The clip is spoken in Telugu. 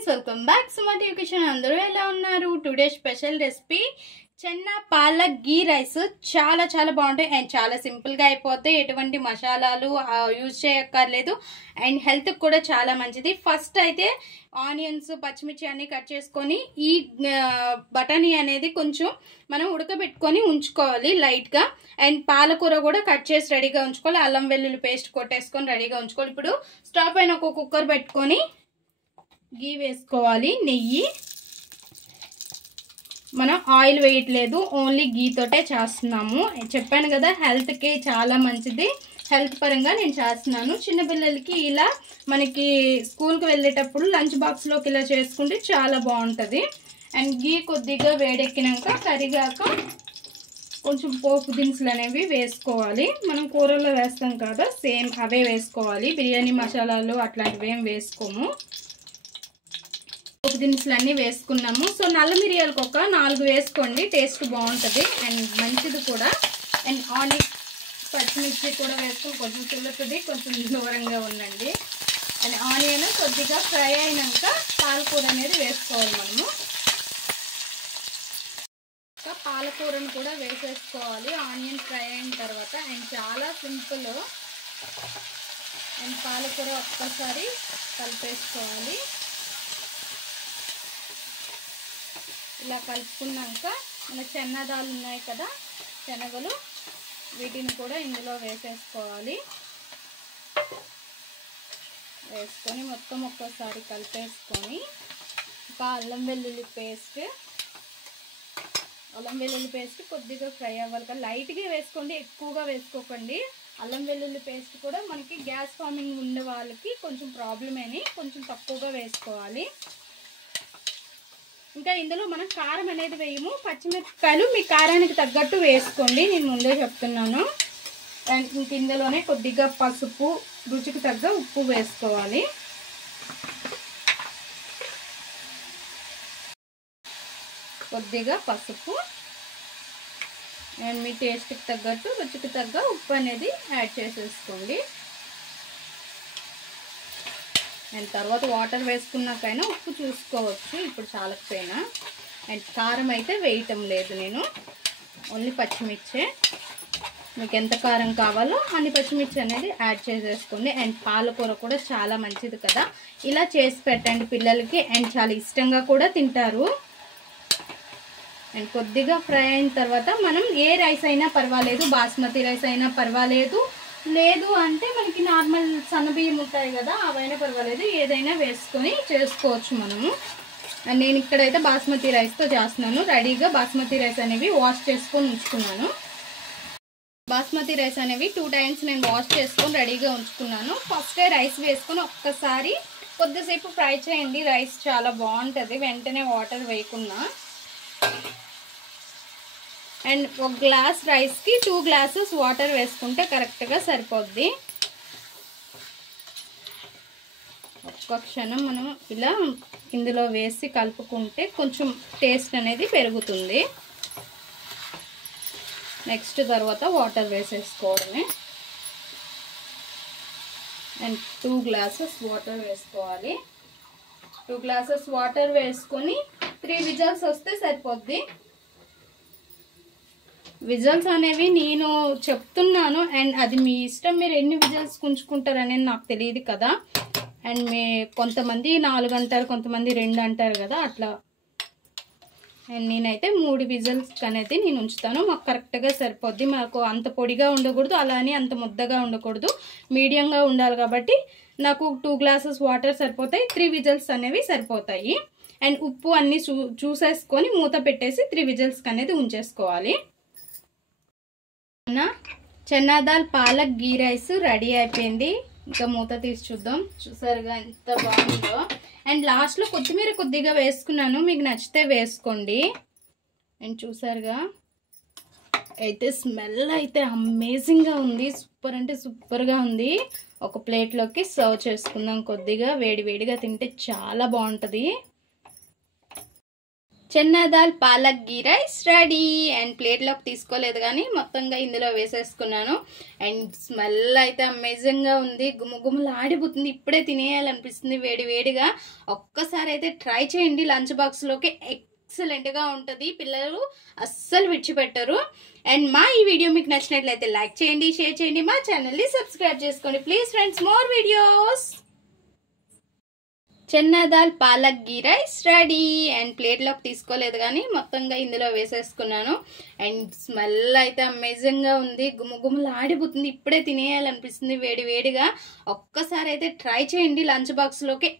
Friends, welcome back Suma TV kitchen. అందరూ ఎలా ఉన్నారు? Today special recipe chana palak ghee rice. చాలా చాలా బాగుంటాయి అండ్ చాలా సింపుల్గా అయిపోతాయి. ఎటువంటి మసాలాలు యూజ్ చేయక్కర్లేదు అండ్ హెల్త్కి కూడా చాలా మంచిది. ఫస్ట్ అయితే ఆనియన్స్, పచ్చిమిర్చి అన్ని కట్ చేసుకొని ఈ బఠానీ అనేది కొంచెం మనం ఉడకబెట్టుకొని ఉంచుకోవాలి లైట్గా. అండ్ పాలకూర కూడా కట్ చేసి రెడీగా ఉంచుకోవాలి. అల్లం వెల్లుల్లి పేస్ట్ కొట్టేసుకొని రెడీగా ఉంచుకోవాలి. ఇప్పుడు స్టవ్ పైన ఒక కుక్కర్ పెట్టుకొని గీ వేసుకోవాలి. నెయ్యి, మనం ఆయిల్ వేయట్లేదు, ఓన్లీ గీతోటే చేస్తున్నాము. చెప్పాను కదా హెల్త్కి చాలా మంచిది. హెల్త్ పరంగా నేను చేస్తున్నాను. చిన్నపిల్లలకి ఇలా మనకి స్కూల్కి వెళ్ళేటప్పుడు లంచ్ బాక్స్లోకి ఇలా చేసుకుంటే చాలా బాగుంటుంది. అండ్ గీ కొద్దిగా వేడెక్కినాక కరిగాక కొంచెం పోపు దినుసులు అనేవి వేసుకోవాలి. మనం కూరల్లో వేస్తాం కదా, సేమ్ అవే వేసుకోవాలి. బిర్యానీ మసాలాలు అట్లాంటివి ఏం వేసుకోము. పోపు దినుసులు అన్నీ వేసుకున్నాము. సో నల్ల మిరియాలకు ఒక 4 వేసుకోండి, టేస్ట్ బాగుంటుంది అండ్ మంచిది కూడా. అండ్ ఆనియన్, పచ్చిమిర్చి కూడా వేసుకొని కొంచెం చిల్లుతుంది, కొంచెం దూరంగా ఉండండి. అండ్ ఆనియన్ కొద్దిగా ఫ్రై అయినాక పాలకూర అనేది వేసుకోవాలి. మనము పాలకూరను కూడా వేసేసుకోవాలి ఆనియన్ ఫ్రై అయిన తర్వాత. అండ్ చాలా సింపుల్. అండ్ పాలకూర ఒక్కసారి కలిపేసుకోవాలి. ఇలా కలుపుకున్నాక మన చెన్నదాలు ఉన్నాయి కదా, శనగలు, వీటిని కూడా ఇందులో వేసేసుకోవాలి. వేసుకొని మొత్తం ఒక్కసారి కలిపేసుకొని ఒక అల్లం వెల్లుల్లి పేస్ట్ కొద్దిగా ఫ్రై అవ్వాలి కదా, లైట్గా వేసుకోండి, ఎక్కువగా వేసుకోకండి. అల్లం వెల్లుల్లి పేస్ట్ కూడా మనకి గ్యాస్ ఫార్మింగ్ ఉండే వాళ్ళకి కొంచెం ప్రాబ్లమేని కొంచెం తక్కువగా వేసుకోవాలి. ఇంకా ఇందులో మనం కారం అనేది వేయము, పచ్చిమిరపకాయలు మీ కారానికి తగ్గట్టు వేసుకోండి, నేను ముందే చెప్తున్నాను. అండ్ ఇంక ఇందులోనే కొద్దిగా పసుపు, రుచికి తగ్గ ఉప్పు వేసుకోవాలి. కొద్దిగా పసుపు అండ్ మీ టేస్ట్కి తగ్గట్టు రుచికి తగ్గ ఉప్పు అనేది యాడ్ చేసేసుకోండి. అండ్ తర్వాత వాటర్ వేసుకున్నాకైనా ఉప్పు చూసుకోవచ్చు, ఇప్పుడు చాలకపోయినా. అండ్ కారం అయితే వేయటం లేదు నేను, ఓన్లీ పచ్చిమిర్చే. మీకు ఎంత కారం కావాలో అన్ని పచ్చిమిర్చి అనేది యాడ్ చేసేసుకోండి. అండ్ పాలకూర కూడా చాలా మంచిది కదా, ఇలా చేసి పెట్టండి పిల్లలకి అండ్ చాలా ఇష్టంగా కూడా తింటారు. అండ్ కొద్దిగా ఫ్రై అయిన తర్వాత మనం ఏ రైస్ అయినా పర్వాలేదు, బాస్మతి రైస్ అయినా పర్వాలేదు, లేదు అంటే మనకి నార్మల్ సన్నబియ్యం ఉంటాయి కదా, అవైనా పర్వాలేదు, ఏదైనా వేసుకొని చేసుకోవచ్చు మనము. అండ్ నేను ఇక్కడైతే బాస్మతి రైస్తో చేస్తున్నాను. రెడీగా బాస్మతి రైస్ అనేవి వాష్ చేసుకొని ఉంచుకున్నాను. బాస్మతి రైస్ అనేవి 2 టైమ్స్ నేను వాష్ చేసుకొని రెడీగా ఉంచుకున్నాను. ఫస్టే రైస్ వేసుకొని ఒక్కసారి కొద్దిసేపు ఫ్రై చేయండి, రైస్ చాలా బాగుంటుంది వెంటనే వాటర్ వేయకుండా. అండ్ ఒక గ్లాస్ రైస్కి 2 గ్లాసెస్ వాటర్ వేసుకుంటే కరెక్ట్గా సరిపోద్ది. ఒక్క క్షణం మనం ఇలా ఇందులో వేసి కలుపుకుంటే కొంచెం టేస్ట్ అనేది పెరుగుతుంది. నెక్స్ట్ తర్వాత వాటర్ వేసేసుకోవడమే. అండ్ 2 గ్లాసెస్ వాటర్ వేసుకోవాలి. 2 గ్లాసెస్ వాటర్ వేసుకొని 3 విజిల్స్ వస్తే సరిపోద్ది. విజిల్స్ అనేవి నేను చెప్తున్నాను అండ్ అది మీ ఇష్టం, మీరు ఎన్ని విజిల్స్ ఉంచుకుంటారనేది నాకు తెలియదు కదా. అండ్ కొంతమంది 4 అంటారు, కొంతమంది 2 అంటారు కదా, అట్లా. అండ్ నేనైతే 3 విజిల్స్ అనేది నేను ఉంచుతాను, మాకు కరెక్ట్గా సరిపోద్ది. మాకు అంత పొడిగా ఉండకూడదు, అలానే అంత ముద్దగా ఉండకూడదు, మీడియంగా ఉండాలి. కాబట్టి నాకు 2 గ్లాసెస్ వాటర్ సరిపోతాయి, 3 విజిల్స్ అనేవి సరిపోతాయి. అండ్ ఉప్పు అన్నీ చూసేసుకొని మూత పెట్టేసి 3 విజిల్స్ అనేది ఉంచేసుకోవాలి. Chana dal palak ghee rice ready అయిపోయింది. ఇంకా మూత తీసి చూద్దాం. చూసారుగా ఎంత బాగుందో. అండ్ లాస్ట్లో కొత్తిమీర కొద్దిగా వేసుకున్నాను, మీకు నచ్చితే వేసుకోండి. అండ్ చూసారుగా అయితే స్మెల్ అయితే అమేజింగ్గా ఉంది, సూపర్ అంటే సూపర్గా ఉంది. ఒక ప్లేట్లోకి సర్వ్ చేసుకుందాం. కొద్దిగా వేడి వేడిగా తింటే చాలా బాగుంటుంది. Chenna dal palak ghee rice ready. And ప్లేట్లోకి తీసుకోలేదు కానీ మొత్తంగా ఇందులో వేసేసుకున్నాను. అండ్ స్మెల్ అయితే అమేజింగ్గా ఉంది, గుమగుమలు ఆడిపోతుంది. ఇప్పుడే తినేయాలనిపిస్తుంది వేడి వేడిగా. ఒక్కసారి అయితే ట్రై చేయండి, లంచ్ బాక్స్లోకి ఎక్సలెంట్గా ఉంటుంది. పిల్లలు అస్సలు విడిచిపెట్టరు. అండ్ మా ఈ వీడియో మీకు నచ్చినట్లయితే లైక్ చేయండి, షేర్ చేయండి, మా ఛానల్ని సబ్స్క్రైబ్ చేసుకోండి please friends. More videos. Chenna dal palak ghee rice ready. And ప్లేట్లోకి తీసుకోలేదు కానీ మొత్తంగా ఇందులో వేసేసుకున్నాను. అండ్ స్మెల్ అయితే అమేజింగ్గా ఉంది, గుమగుమలు ఆడిపోతుంది. ఇప్పుడే తినేయాలనిపిస్తుంది వేడి వేడిగా. ఒక్కసారి అయితే ట్రై చేయండి, లంచ్ బాక్స్లోకి